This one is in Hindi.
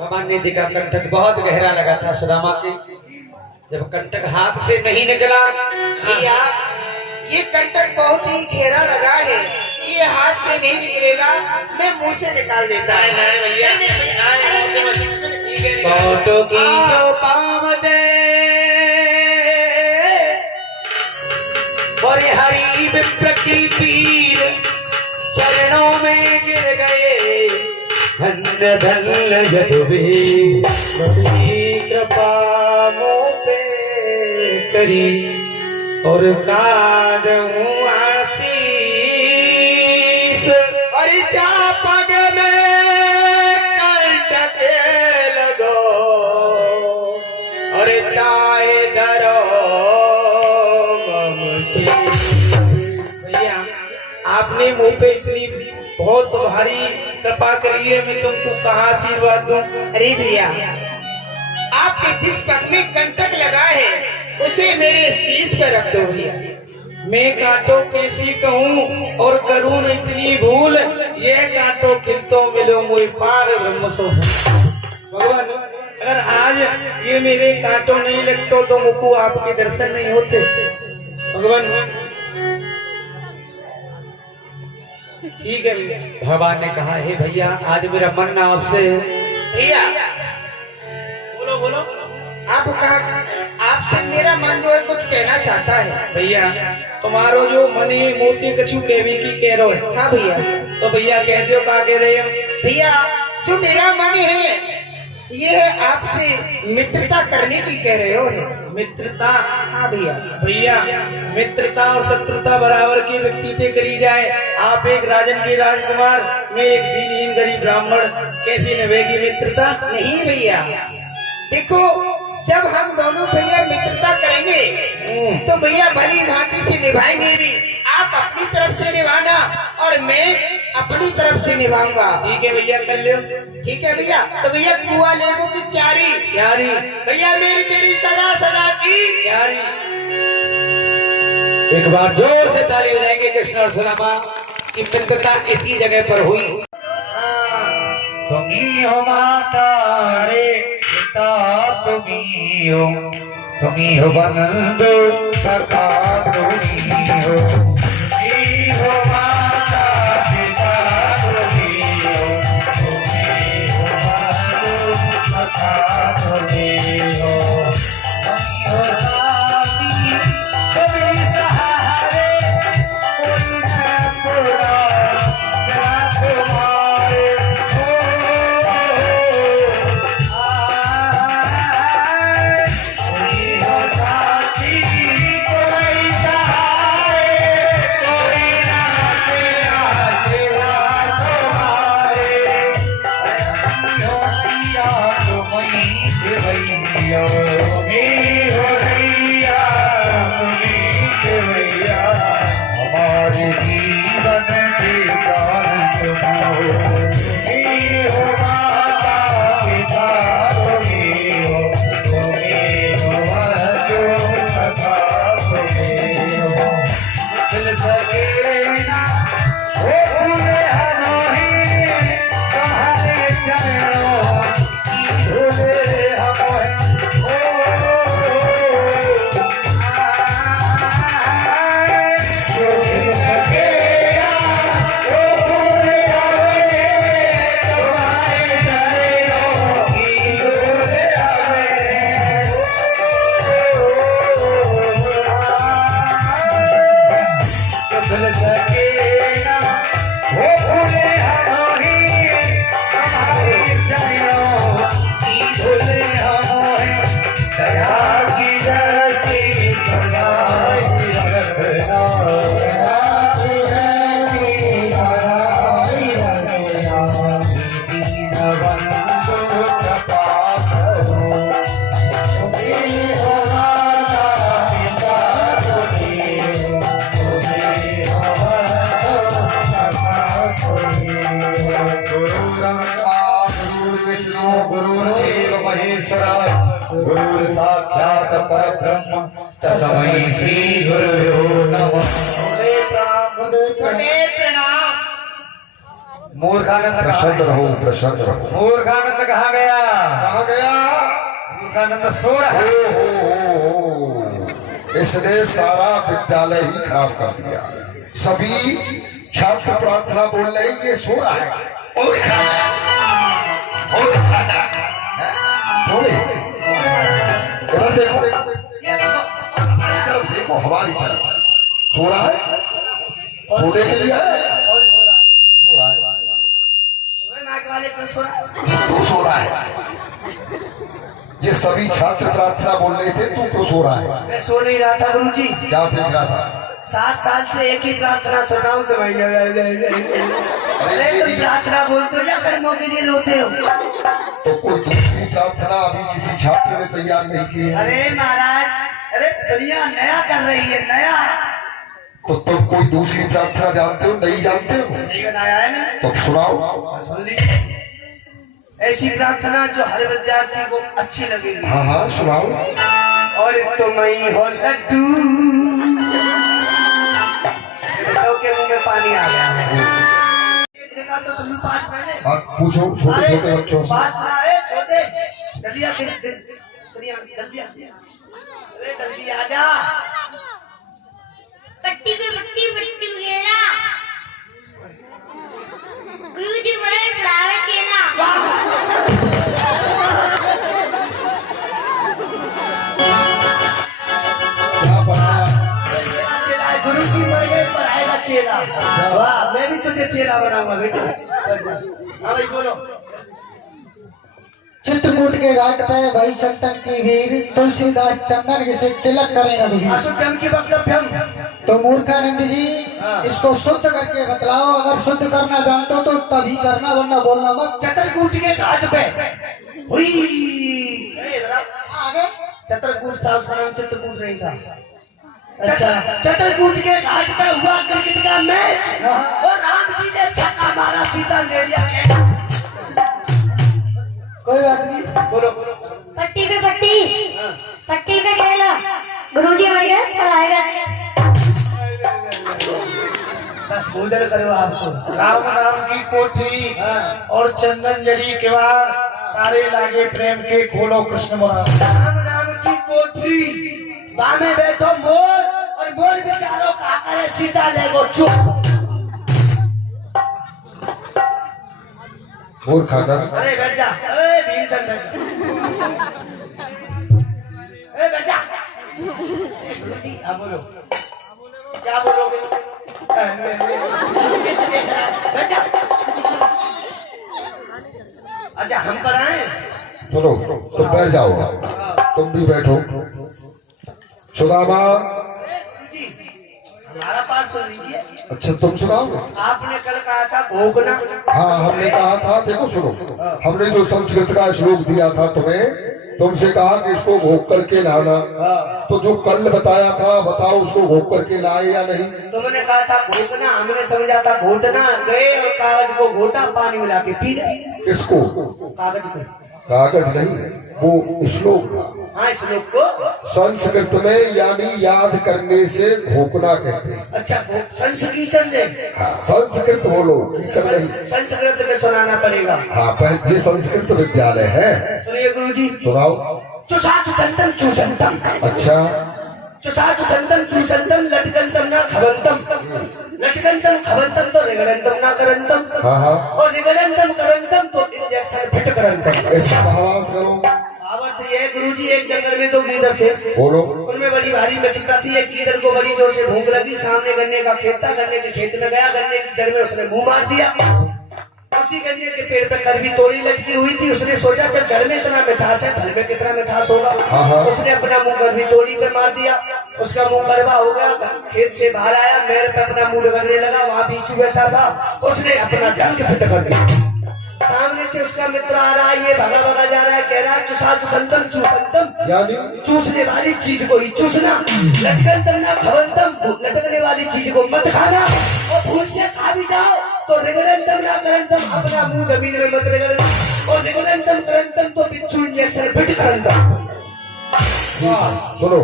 भगवान ने देखा कंटक बहुत गहरा लगा था सुदामा के। जब कंटक हाथ से नहीं निकला, भैया ये कंटक बहुत ही गहरा लगा है, ये हाथ से नहीं निकलेगा, मैं मुंह से निकाल देता है। कोटो की जो पाम दे और हरि विप्र की पीर चरणों में गिर गए। धन्य धन्य यदुवीर कृपा मोह पे करी और कादूं आशीष। अरे जा पग में कंटक लगो, अरे ताए धरो भैया, आपने मुंह पे इतनी बहुत भारी कृपा करी है, मैं तुमको कहाँ आशीर्वाद दूं। अरे भैया आपके जिस पग में कंटक लगा है उसे मेरे शीश पे रख दो भैया। मैं कांटो कैसी कहूँ और करूँ न इतनी भूल, ये कांटो खिलतो मिलो मुझे पार ब्रह्म सो। भगवान अगर आज ये मेरे कांटो नहीं लगतो तो मुझको आपके दर्शन नहीं होते। भगवान ठीक है। भगवान ने कहा हे भैया आज मेरा मन ना आपसे। भैया बोलो बोलो। आप कहा आपसे मेरा मन जो है कुछ कहना चाहता है। भैया तुम्हारो जो मनी मोती कछु केवी की कह रहे हो। हाँ भैया। तो भैया कह दो का कह रहे हो। भैया जो मेरा मन है ये है आपसे मित्रता करने की कह रहे हो। मित्रता? हाँ भैया। भैया मित्रता और शत्रुता बराबर की व्यक्ति से करी जाए। आप एक राजन के राजकुमार, मैं एक दीनहीन गरीब ब्राह्मण, कैसी निभेगी मित्रता? नहीं भैया देखो जब हम दोनों भैया मित्रता करेंगे तो भैया भली भांति से निभाएंगे भी। आप अपनी तरफ से निभाना और मैं अपनी तरफ से निभाऊंगा। ठीक है भैया कर लो। ठीक है भैया। तो भैया कुआ लेगो की क्यारी? क्यारी। भैया मेरी तेरी सदा सदा की क्यारी। एक बार जोर से ताली बजाएंगे कृष्ण और सुदामा की मित्रता इसी जगह पर हुई। तुम्ही हो माता रे पिता, तुम्ही हो बंधु सखा, तुम्ही हो माता पिता, तुम्ही हो बंधु सखा, तुम्ही हो साथी, तुम्ही सहारे, कोई न पूरा तुम्हारे। हमारे जीवन के कारण तुम्ही हो माता पिता, तुम्ही हो बंधु सखा, तुम्ही हो मिल सके ना हो पूरे हमारी तुम्हारे चरणों की धूले हमें। गुरु साक्षात परब्रह्म तस्मै श्री गुरुभ्यो नमः। प्रणाम। मूर्खानंद प्रसन्न कहाँ रहो, प्रसन्न रहो। है? मूर्खानंद कहाँ गया? कहाँ गया? मूर्खानंद सो रहा है। इसने सारा विद्यालय ही खराब कर दिया। सभी छात्र प्रार्थना बोल रहे हैं, ये सो रहा है। और खाना, और खाना, हैं? थोड़े इधर देखो, हमारी तरफ देखो, हमारी तरफ सो रहा है। सोने के लिए है, सो रहा है। तू सो रहा है। ये सभी छात्र प्रार्थना बोल रहे थे, तू क्यों सो रहा है? मैं सो नहीं रहा था गुरुजी। क्या देख रहा था? 7 साल से एक ही प्रार्थना सुन रहा हूँ। तो भाई अरे तुम प्रार्थना बोलते हो या कर्मों के लिए रोते हो? तो कोई दूसरी प्रार्थना अभी किसी छात्र ने तैयार नहीं की है? अरे महाराज, अरे दुनिया नया कर रही है, नया। तो तुम कोई दूसरी प्रार्थना जानते हो? नहीं जानते हो? नहीं बनाया है ना? तो सुनाओ। सुन लीजिए, ऐसी प्रार्थना जो हर विद्यार्थी को अच्छी लगेगी। हाँ हाँ सुनाओ। और तुम ही हो लड्डू। सब के मुंह में पानी आ गया है। देखा तो सुनो पाठ पहले। आप पूछो छोटे छोटे बच्चों से। पाठ सुना है छोटे। जल्दी आ, जल्दी आ। अरे जल्दी आ जा। पट्टी पे पट्टी पट्टी वगैरह गुरुजी बड़े पढ़ावे केला। क्या बनाया? चेला गुरुजी मर गए, पढ़ाएगा चेला। वाह, मैं भी तुझे चेला बनाऊंगा बेटे। हाँ भाई बोलो। चित्रकूट के घाट पे भाई संतन की वीर तुलसीदास चंदन के से तिलक करें रघुवीर। अशुद्धम की वक्तव्यम। तो मूर्खानंद जी इसको शुद्ध करके बतलाओ। अगर शुद्ध करना जानते हो तो तभी करना, वरना बोलना मत। चित्रकूट के घाट पे हुई। अरे इधर आ। आगे चित्रकूट था, उसका नाम चित्रकूट नहीं था। अच्छा। चित्रकूट के घाट पे हुआ क्रिकेट का मैच हाँ। और राम जी ने छक्का मारा, सीता ले लिया। कोई बात नहीं, बोलो। पट्टी पे पट्टी पट्टी पे केला गुरुजी मर गए, पढ़ाएगा चेला। बस भोजन करो आपको। राम नाम की कोठरी और चंदन जड़ी के बाद तारे लागे प्रेम के, खोलो कृष्ण मुरारी। राम नाम की कोठरी, बामे बैठो मोर और मोर बेचारो का करे, सीता ले गो चुप। मूर्खानंद, अरे बैठ जा। अरे भीमसेन बैठ जा। अरे बैठ जा। गुरुजी आप बोलो, क्या बोलोगे? कैसे देख रहा है? बैठ जा। अच्छा हम पढ़ाएं? सुनो तुम बैठ जाओ, तुम भी बैठो। सुदामा, गुरुजी हमारा पाठ सुन लीजिए। अच्छा तुम सुनाओगे? आपने कल कहा था भोगना। हाँ हमने कहा था, देखो सुनो, हमने जो संस्कृत का श्लोक दिया था तुम्हें, तुमसे कहा कि इसको घोक करके लाना। तो जो कल बताया था, बताओ उसको घोक करके लाए या नहीं? तुमने कहा था घोटना, हमने समझा था घोटना। गए और कागज को घोटा, पानी मिला के पी गए। किसको? कागज को। कागज नहीं, वो श्लोक था। हाँ श्लोक को। संस्कृत में यानी याद करने से घोकना कहते हैं। अच्छा संस्कृत से। हाँ, संस्कृत बोलो, कीचड़ नहीं। संस्कृत में सुनाना पड़ेगा। हाँ पहले संस्कृत विद्यालय है। सुनिए गुरुजी। सुनाओ। चुसा चुसंतम चुसंतम। अच्छा। चुसा चुसंतम चुसंतम लटकंतम न खबंतम। लटकंतम खबंतम तो निगड़ंतम न करंतम। हाँ हाँ, और निगड़ंतम करंतम तो इंजेक्शन फिट करंतम। इसका भावार्थ करो। आवत ये गुरुजी, एक जंगल में 2 गीदड़ थे। बोलो। उनमें बड़ी भारी मित्रता थी। एक गीदड़ को बड़ी जोर से भूख लगी। सामने गन्ने का खेत था, गन्ने के खेत में गया, गन्ने की जड़ में उसने मुंह मार दिया। उसी गन्ने के पेड़ पे करवी तोड़ी लटकी हुई थी। उसने सोचा जब जड़ में इतना मिठास है, फल में कितना मिठास होगा। हाँ हाँ। उसने अपना मुंह करवी तोड़ी पे मार दिया। उसका मुंह करवा हो गया। खेत से बाहर आया, मेरे पे अपना मुंह रगड़ने लगा। वहाँ बीचू बैठा था, उसने अपना डंक फिट कर दिया। सामने से उसका मित्र आ रहा है, ये भगा भगा जा रहा है, कह रहा है चुसा चुसंतम चुसंतम, यानी चूसने वाली चीज को ही चूसना। लटकंतम ना खबंतम, लटकने वाली चीज को मत खाना। और भूल से खा भी जाओ तो निगड़ंतम ना करंतम, अपना मुंह जमीन में मत रगड़ना। और निगड़ंतम करंतम तो बिच्छू इंजेक्शन फिट करंतम। सुनो।